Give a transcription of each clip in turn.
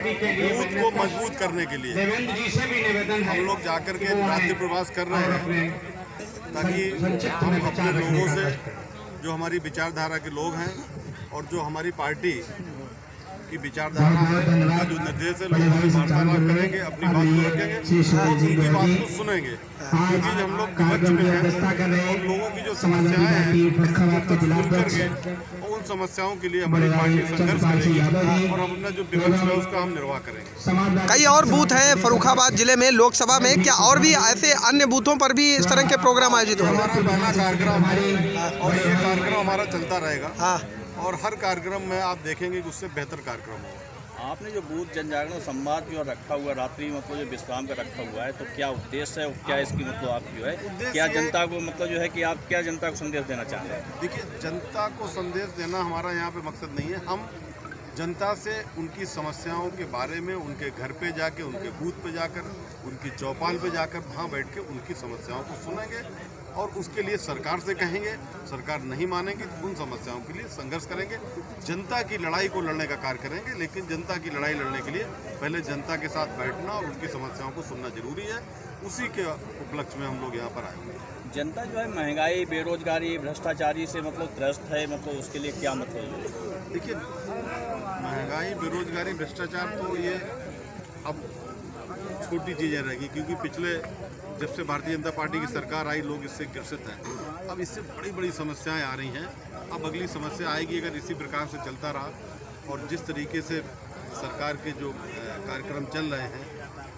Booth को मजबूत करने के लिए हम लोग जाकर के रात्रि प्रवास कर रहे हैं, ताकि हम अपने लोगों से, जो हमारी विचारधारा के लोग हैं और जो हमारी पार्टी की विचारधारा है, उनका जो निर्देश है, लोगों से वार्तालाप करेंगे, अपनी बात को रखेंगे और उनकी बात को सुनेंगे। क्योंकि हम लोग विपक्ष में हैं और लोगों की जो समस्याएं हैं उनको सुन करके उन समस्याओं के लिए हमारी पार्टी संघर्ष करेगी और हम अपना जो विपक्ष है उसका हम निर्वाह करेंगे। कई और बूथ हैं फर्रुखाबाद जिले में, लोकसभा में, क्या और भी ऐसे अन्य बूथों पर भी इस तरह के प्रोग्राम आयोजित होंगे? हमारा पहला कार्यक्रम है और ये कार्यक्रम हमारा चलता रहेगा। हाँ, और हर कार्यक्रम में आप देखेंगे कि उससे बेहतर कार्यक्रम होगा। आपने जो बूथ जनजागरण संवाद जो रखा हुआ रात्रि मतलब जो विश्राम का रखा हुआ है, तो क्या उद्देश्य है और क्या इसकी मतलब आप जो है क्या जनता को मतलब जो है कि आप क्या जनता को संदेश देना चाह रहे हैं? देखिए, जनता को संदेश देना हमारा यहाँ पे मकसद नहीं है। हम जनता से उनकी समस्याओं के बारे में उनके घर पे जाके, उनके बूथ पे जाकर, उनकी चौपाल पे जाकर वहाँ बैठ के उनकी समस्याओं को सुनेंगे और उसके लिए सरकार से कहेंगे। सरकार नहीं मानेगी तो उन समस्याओं के लिए संघर्ष करेंगे। जनता की लड़ाई को लड़ने का कार्य करेंगे, लेकिन जनता की लड़ाई लड़ने के लिए पहले जनता के साथ बैठना और उनकी समस्याओं को सुनना जरूरी है। उसी के उपलक्ष्य में हम लोग यहाँ पर आए हुए हैं। जनता जो है महंगाई, बेरोजगारी, भ्रष्टाचारी से मतलब त्रस्त है, मतलब उसके लिए क्या मतलब है? देखिए, महंगाई, बेरोजगारी, भ्रष्टाचार तो ये अब छोटी चीज़ें रहेगी, क्योंकि पिछले जब से भारतीय जनता पार्टी की सरकार आई लोग इससे ग्रसित हैं। अब इससे बड़ी बड़ी समस्याएं आ रही हैं। अब अगली समस्या आएगी अगर इसी प्रकार से चलता रहा और जिस तरीके से सरकार के जो कार्यक्रम चल रहे हैं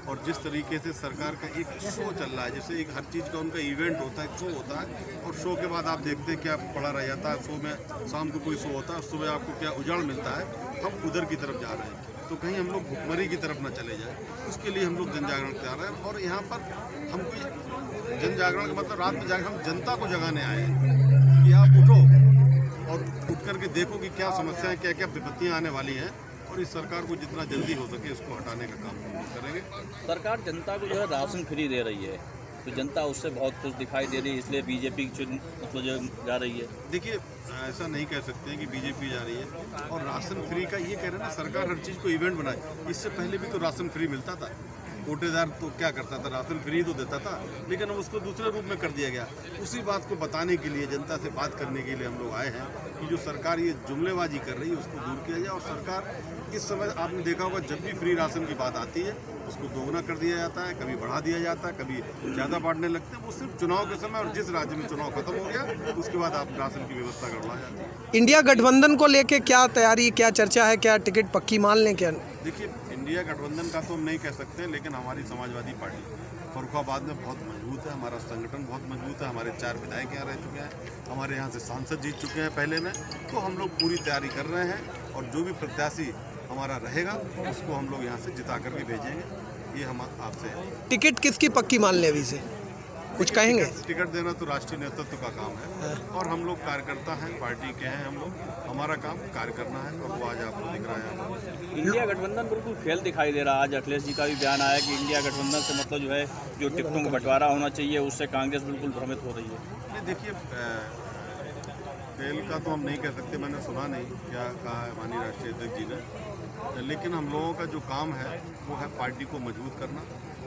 और जिस तरीके से सरकार का एक शो चल रहा है, जैसे एक हर चीज़ का उनका इवेंट होता है, शो होता है और शो के बाद आप देखते हैं क्या पड़ा रह जाता है। शो में शाम को कोई शो होता है, सुबह आपको क्या उजाड़ मिलता है। हम उधर की तरफ जा रहे हैं, तो कहीं हम लोग भुखमरी की तरफ न चले जाए, उसके लिए हम लोग जन जागरण जा रहे हैं। और यहाँ पर हम कोई जन जागरण का मतलब रात में जाकर हम जनता को जगाने आए हैं कि आप उठो और उठ करके देखो कि क्या समस्याएं, क्या क्या विपत्तियाँ आने वाली हैं और इस सरकार को जितना जल्दी हो सके इसको हटाने का काम हम लोग करेंगे। सरकार जनता को जो है राशन फ्री दे रही है, तो जनता उससे बहुत खुश दिखाई दे रही है, इसलिए बीजेपी मतलब जो जा रही है। देखिए, ऐसा नहीं कह सकते हैं कि बीजेपी जा रही है और राशन फ्री का ये कह रहे हैं ना, सरकार हर चीज़ को इवेंट बनाए। इससे पहले भी तो राशन फ्री मिलता था। कोटेदार तो क्या करता था, राशन फ्री तो देता था, लेकिन अब उसको दूसरे रूप में कर दिया गया। उसी बात को बताने के लिए, जनता से बात करने के लिए हम लोग आए हैं कि जो सरकार ये जुमलेबाजी कर रही है उसको दूर किया जाए। और सरकार इस समय आपने देखा होगा, जब भी फ्री राशन की बात आती है उसको दोगुना कर दिया जाता है, कभी बढ़ा दिया जाता है, कभी ज़्यादा बांटने लगते हैं। वो सिर्फ चुनाव के समय, और जिस राज्य में चुनाव खत्म हो गया उसके बाद आप राशन की व्यवस्था करवा जाती है। इंडिया गठबंधन को लेके क्या तैयारी, क्या चर्चा है, क्या टिकट पक्की मान लें क्या? देखिए, इंडिया गठबंधन का तो हम नहीं कह सकते, लेकिन हमारी समाजवादी पार्टी फर्रुखाबाद में बहुत मजबूत है। हमारा संगठन बहुत मजबूत है। हमारे 4 विधायक यहाँ रह चुके हैं, हमारे यहाँ से सांसद जीत चुके हैं पहले में। तो हम लोग पूरी तैयारी कर रहे हैं और जो भी प्रत्याशी हमारा रहेगा उसको हम लोग यहाँ से जिता करके भेजेंगे। ये हम आपसे टिकट किसकी पक्की मान लें अभी से, कुछ कहेंगे? टिकट देना तो राष्ट्रीय नेतृत्व का काम है और हम लोग कार्यकर्ता हैं, पार्टी के हैं हम लोग। हमारा काम कार्य करना है और वो आज आपको दिख रहा है। इंडिया गठबंधन बिल्कुल फेल दिखाई दे रहा है। आज अखिलेश जी का भी बयान आया कि इंडिया गठबंधन से मतलब जो है जो टिकटों का बंटवारा होना चाहिए, उससे कांग्रेस बिल्कुल भ्रमित हो रही है। नहीं, देखिए, फेल का तो हम नहीं कह सकते, मैंने सुना नहीं क्या कहा है माननीय राष्ट्रीय अध्यक्ष जी ने, लेकिन हम लोगों का जो काम है वो है पार्टी को मजबूत करना।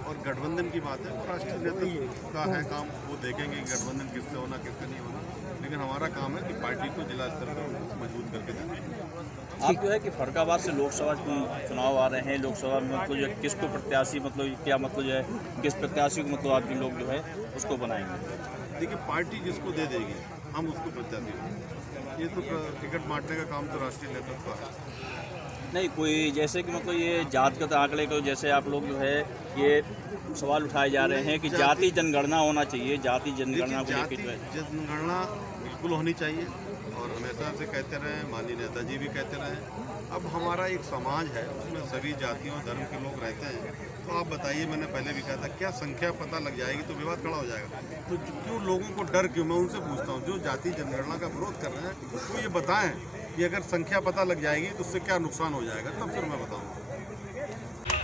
और गठबंधन की बात है वो राष्ट्रीय नेतृत्व का है काम, वो देखेंगे कि गठबंधन किससे होना किससे नहीं होना, लेकिन हमारा काम है कि पार्टी को जिला स्तर पर मजबूत करके देना। आप जो है कि फर्रुखाबाद से लोकसभा चुनाव आ रहे हैं, लोकसभा में मतलब जो किसको प्रत्याशी मतलब क्या मतलब जो है किस प्रत्याशी को मतलब आप लोग जो है उसको बनाएंगे? देखिए, पार्टी जिसको दे देगी हम उसको प्रत्याशी होंगे। ये तो टिकट बांटने का काम तो राष्ट्रीय नेतृत्व का है। नहीं, कोई जैसे कि मतलब ये जातिगत आंकड़े को जैसे आप लोग जो है ये सवाल उठाए जा रहे हैं कि जाति जनगणना होना चाहिए, जाति जनगणना को लेकर जो है जनगणना बिल्कुल होनी चाहिए और हमेशा से कहते रहे, माननीय नेताजी भी कहते रहे। अब हमारा एक समाज है, उसमें सभी जातियों धर्म के लोग रहते हैं। तो आप बताइए, मैंने पहले भी कहा था, क्या संख्या पता लग जाएगी तो विवाद खड़ा हो जाएगा? तो क्यों लोगों को डर क्यों? मैं उनसे पूछता हूँ जो जाति जनगणना का विरोध कर रहे हैं वो ये बताएं कि अगर संख्या पता लग जाएगी तो उससे क्या नुकसान हो जाएगा, तब फिर मैं बताऊँगा।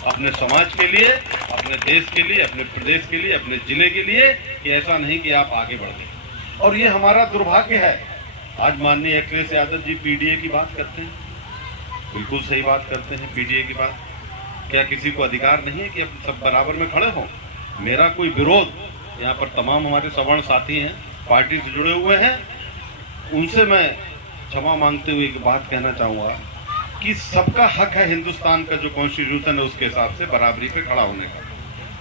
अपने समाज के लिए, अपने देश के लिए, अपने प्रदेश के लिए, अपने जिले के लिए, कि ऐसा नहीं कि आप आगे बढ़ गए। और ये हमारा दुर्भाग्य है। आज माननीय अखिलेश यादव जी पीडीए की बात करते हैं, बिल्कुल सही बात करते हैं, पीडीए की बात। क्या किसी को अधिकार नहीं है कि अब सब बराबर में खड़े हों? मेरा कोई विरोध, यहाँ पर तमाम हमारे सवर्ण साथी हैं, पार्टी से जुड़े हुए हैं, उनसे मैं क्षमा मांगते हुए एक बात कहना चाहूँगा कि सबका हक है हिंदुस्तान का जो कॉन्स्टिट्यूशन है उसके हिसाब से बराबरी पे खड़ा होने का।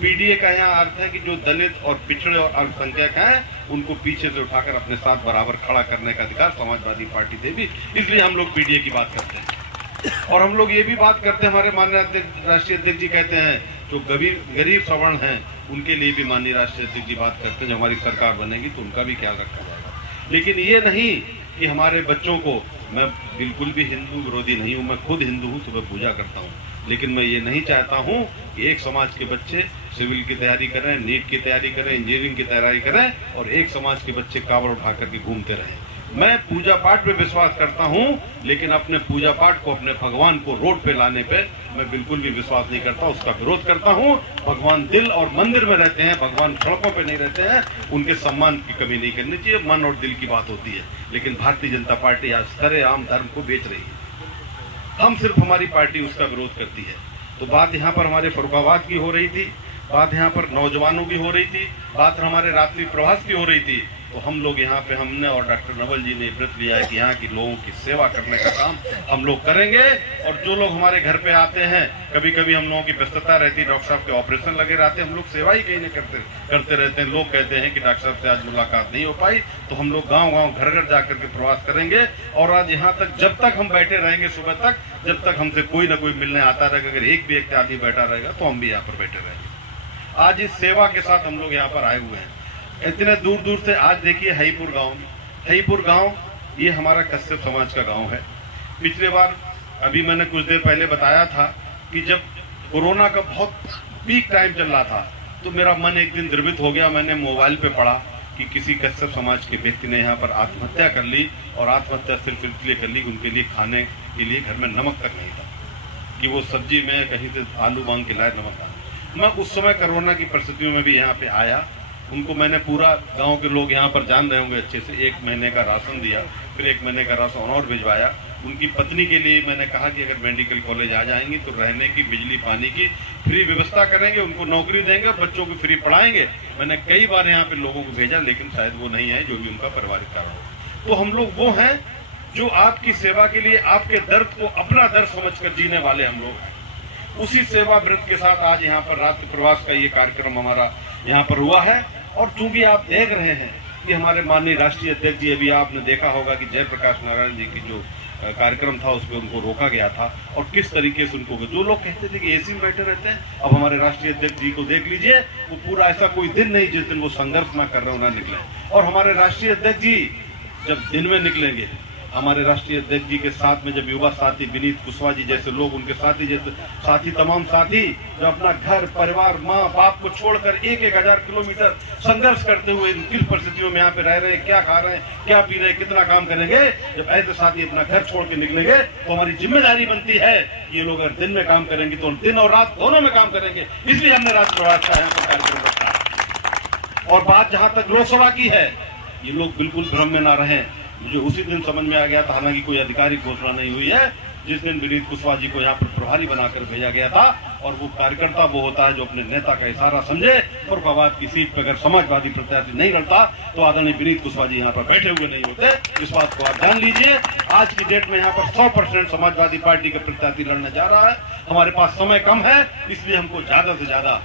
पीडीए का यहाँ अर्थ है कि जो दलित और पिछड़े और अल्पसंख्यक हैं उनको पीछे से उठाकर अपने साथ बराबर खड़ा करने का अधिकार समाजवादी पार्टी देगी, इसलिए हम लोग पीडीए की बात करते हैं। और हम लोग ये भी बात करते हैं, हमारे माननीय राष्ट्रीय अध्यक्ष जी कहते हैं जो गरीब सवर्ण हैं उनके लिए भी माननीय राष्ट्रीय अध्यक्ष जी बात करते हैं, जब हमारी सरकार बनेगी तो उनका भी ख्याल रखा जाएगा। लेकिन ये नहीं कि हमारे बच्चों को, मैं बिल्कुल भी हिंदू विरोधी नहीं हूँ, मैं खुद हिंदू हूँ, सुबह पूजा करता हूँ, लेकिन मैं ये नहीं चाहता हूँ कि एक समाज के बच्चे सिविल की तैयारी करें, नीट की तैयारी करें, इंजीनियरिंग की तैयारी करें और एक समाज के बच्चे कावड़ उठा करके घूमते रहें। मैं पूजा पाठ पे विश्वास करता हूँ, लेकिन अपने पूजा पाठ को, अपने भगवान को रोड पे लाने पे मैं बिल्कुल भी विश्वास नहीं करता, उसका विरोध करता हूँ। भगवान दिल और मंदिर में रहते हैं, भगवान सड़कों पे नहीं रहते हैं, उनके सम्मान की कमी नहीं करनी चाहिए। मन और दिल की बात होती है, लेकिन भारतीय जनता पार्टी आज सरेआम धर्म को बेच रही है। हम सिर्फ, हमारी पार्टी उसका विरोध करती है। तो बात यहाँ पर हमारे फर्रुखाबाद की हो रही थी, बात यहाँ पर नौजवानों की हो रही थी, बात हमारे रात्रि प्रवास की हो रही थी। तो हम लोग यहाँ पे, हमने और डॉक्टर नवल जी ने व्रत लिया है कि यहाँ की लोगों की सेवा करने का काम हम लोग करेंगे। और जो लोग हमारे घर पे आते हैं, कभी कभी हम लोगों की व्यस्तता रहती है, डॉक्टर साहब के ऑपरेशन लगे रहते हैं, हम लोग सेवा ही कहीं नहीं करते रहते हैं। लोग कहते हैं कि डॉक्टर साहब से आज मुलाकात नहीं हो पाई, तो हम लोग गाँव घर घर जाकर के प्रवास करेंगे। और आज यहाँ तक, जब तक हम बैठे रहेंगे सुबह तक, जब तक हमसे कोई ना कोई मिलने आता रहेगा, अगर एक भी एक आदमी बैठा रहेगा तो हम भी यहाँ पर बैठे रहेंगे। आज इस सेवा के साथ हम लोग यहाँ पर आए हुए हैं, इतने दूर दूर से। आज देखिए हईपुर गांव ये हमारा कश्यप समाज का गांव है। पिछले बार, अभी मैंने कुछ देर पहले बताया था कि जब कोरोना का बहुत पीक टाइम चल रहा था, तो मेरा मन एक दिन द्रवित हो गया। मैंने मोबाइल पे पढ़ा कि किसी कश्यप समाज के व्यक्ति ने यहाँ पर आत्महत्या कर ली, और आत्महत्या सिर्फ इसलिए कर ली, उनके लिए खाने के लिए घर में नमक तक नहीं था, कि वो सब्जी में कहीं से आलू मांग के लाए, नमक आए। मैं उस समय कोरोना की परिस्थितियों में भी यहाँ पे आया, उनको मैंने, पूरा गांव के लोग यहाँ पर जान रहे होंगे अच्छे से, 1 महीने का राशन दिया, फिर 1 महीने का राशन और भिजवाया। उनकी पत्नी के लिए मैंने कहा कि अगर मेडिकल कॉलेज आ जाएंगी तो रहने की, बिजली पानी की फ्री व्यवस्था करेंगे, उनको नौकरी देंगे और बच्चों को फ्री पढ़ाएंगे। मैंने कई बार यहाँ पे लोगों को भेजा, लेकिन शायद वो नहीं है, जो भी उनका पारिवारिक कारण हो। तो हम लोग वो हैं जो आपकी सेवा के लिए, आपके दर्द को अपना दर्द समझकर जीने वाले हम लोग। उसी सेवा व्रत के साथ आज यहाँ पर रात्रि प्रवास का ये कार्यक्रम हमारा यहाँ पर हुआ है। और चूंकि आप देख रहे हैं कि हमारे माननीय राष्ट्रीय अध्यक्ष जी, अभी आपने देखा होगा कि जयप्रकाश नारायण जी की जो कार्यक्रम था उसमें उनको रोका गया था, और किस तरीके से उनको, जो लोग कहते थे कि एसी में बैठे रहते हैं, अब हमारे राष्ट्रीय अध्यक्ष जी को देख लीजिए, वो पूरा, ऐसा कोई दिन नहीं जिस दिन वो संघर्ष ना कर रहे हो, ना निकले। और हमारे राष्ट्रीय अध्यक्ष जी जब दिन में निकलेंगे, हमारे राष्ट्रीय अध्यक्ष जी के साथ में जब युवा साथी विनीत कुशवाहा जी जैसे लोग, उनके साथी जैसे साथी, तमाम साथी जो अपना घर परिवार, माँ बाप को छोड़कर 1-1 हजार किलोमीटर संघर्ष करते हुए इन किस परिस्थितियों में यहाँ पे रह रहे हैं, क्या खा रहे हैं, क्या पी रहे हैं, कितना काम करेंगे, जब ऐसे साथी अपना घर छोड़ के निकलेंगे तो हमारी जिम्मेदारी बनती है, ये लोग अगर दिन में काम करेंगे तो दिन और रात दोनों में काम करेंगे। इसलिए हमने राष्ट्रीय यहाँ पर कार्यक्रम रखा। और बात जहाँ तक लोकसभा की है, ये लोग बिल्कुल भ्रम में ना रहें। मुझे उसी दिन समझ में आ गया था, हालांकि कोई आधिकारिक घोषणा नहीं हुई है, जिस दिन विनीत कुशवाहा जी को यहाँ पर प्रभारी बनाकर भेजा गया था। और वो कार्यकर्ता वो होता है जो अपने नेता का इशारा समझे। फर्रुखाबाद की सीट पर अगर समाजवादी प्रत्याशी नहीं लड़ता तो आदरणीय विनीत कुशवाहा जी यहाँ पर बैठे हुए नहीं होते। इस बात को आप जान लीजिए। आज की डेट में यहाँ पर 100% समाजवादी पार्टी का प्रत्याशी लड़ने जा रहा है। हमारे पास समय कम है, इसलिए हमको ज्यादा से ज्यादा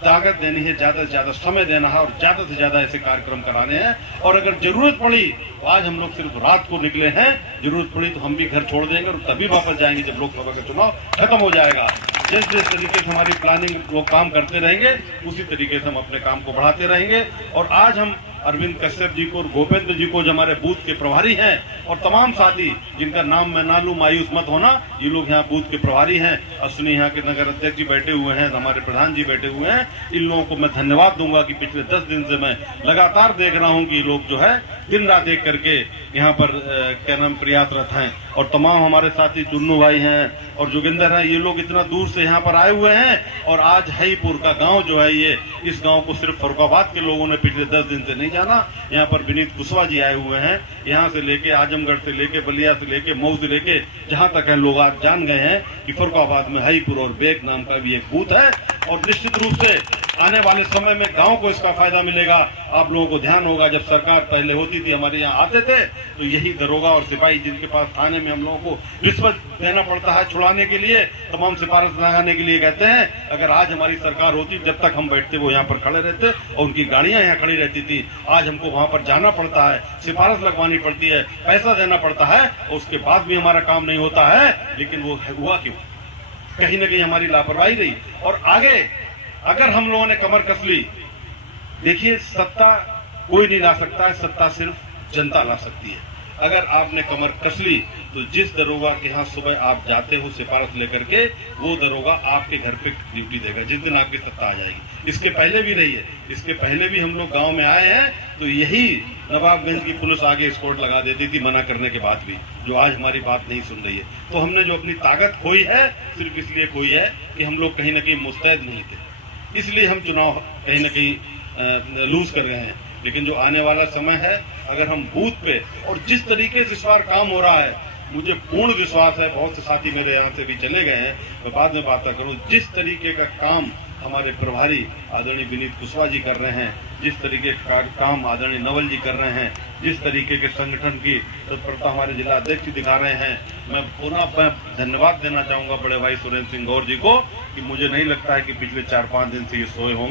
ताकत देनी है, ज्यादा से ज्यादा समय देना है और ज्यादा से ज्यादा ऐसे कार्यक्रम कराने हैं। और अगर जरूरत पड़ी तो आज हम लोग सिर्फ रात को निकले हैं, जरूरत पड़ी तो हम भी घर छोड़ देंगे और तभी वापस जाएंगे जब लोकसभा का चुनाव खत्म हो जाएगा। जिस तरीके से हमारी प्लानिंग लोग काम करते रहेंगे, उसी तरीके से हम अपने काम को बढ़ाते रहेंगे। और आज हम अरविंद कश्यप जी को और गोपेंद्र जी को, जो हमारे बूथ के प्रभारी हैं, और तमाम साथी जिनका नाम मैं ना लूं, मायूस मत होना, ये लोग यहाँ बूथ के प्रभारी हैं। अश्विनी यहाँ के नगर अध्यक्ष जी बैठे हुए हैं, हमारे प्रधान जी बैठे हुए हैं। इन लोगों को मैं धन्यवाद दूंगा कि पिछले 10 दिन से मैं लगातार देख रहा हूँ कि ये लोग जो है दिन रात एक करके यहाँ पर क्या नाम प्रयासरत हैं और तमाम हमारे साथी चुन्नू भाई हैं और जोगिंदर हैं, ये लोग इतना दूर से यहाँ पर आए हुए हैं। और आज हईपुर का गांव जो है ये, इस गांव को सिर्फ फर्रुखाबाद के लोगों ने पिछले 10 दिन से नहीं जाना। यहाँ पर विनीत कुशवाहा जी आए हुए हैं, यहाँ से लेके आजमगढ़ से लेके बलिया से लेके मऊ से लेके जहाँ तक है लोग आज जान गए हैं कि फर्रुखाबाद में हईपुर और बेग नाम का भी एक बूथ है। और निश्चित रूप से आने वाले समय में गांव को इसका फायदा मिलेगा। आप लोगों को ध्यान होगा, जब सरकार पहले होती थी हमारे यहाँ आते थे तो यही दरोगा और सिपाही जिनके पास थाने में हम लोगों को रिश्वत देना पड़ता है छुड़ाने के लिए, तमाम सिफारिश लगाने के लिए कहते हैं, अगर आज हमारी सरकार होती जब तक हम बैठते वो यहाँ पर खड़े रहते और उनकी गाड़ियां यहाँ खड़ी रहती थी। आज हमको वहां पर जाना पड़ता है, सिफारिश लगवानी पड़ती है, पैसा देना पड़ता है और उसके बाद भी हमारा काम नहीं होता है। लेकिन वो हुआ क्यों? कहीं न कहीं हमारी लापरवाही रही। और आगे अगर हम लोगों ने कमर कस ली, देखिए सत्ता कोई नहीं ला सकता है, सत्ता सिर्फ जनता ला सकती है। अगर आपने कमर कस ली तो जिस दरोगा के यहाँ सुबह आप जाते हो सिफारिश लेकर के, वो दरोगा आपके घर पे ड्यूटी देगा जिस दिन आपकी सत्ता आ जाएगी। इसके पहले भी रही है, इसके पहले भी हम लोग गांव में आए हैं तो यही नवाबगंज की पुलिस आगे स्कॉट लगा देती थी मना करने के बाद भी, जो आज हमारी बात नहीं सुन रही है। तो हमने जो अपनी ताकत खोई है सिर्फ इसलिए खोई है कि हम लोग कहीं ना कहीं मुस्तैद नहीं थे, इसलिए हम चुनाव कहीं ना कहीं लूज कर गए हैं। लेकिन जो आने वाला समय है, अगर हम बूथ पे और जिस तरीके से इस बार काम हो रहा है, मुझे पूर्ण विश्वास है, बहुत से साथी मेरे यहाँ से भी चले गए हैं, मैं बाद में बात करूँ, जिस तरीके का काम हमारे प्रभारी आदरणीय विनीत कुशवाहा जी कर रहे हैं, जिस तरीके का काम आदरणीय नवल जी कर रहे हैं, जिस तरीके के संगठन की तत्परता हमारे जिला अध्यक्ष दिखा रहे हैं, मैं पुनः धन्यवाद देना चाहूंगा बड़े भाई सुरेंद्र सिंह गौर जी को कि मुझे नहीं लगता है कि पिछले 4-5 दिन से ये सोए होंगे।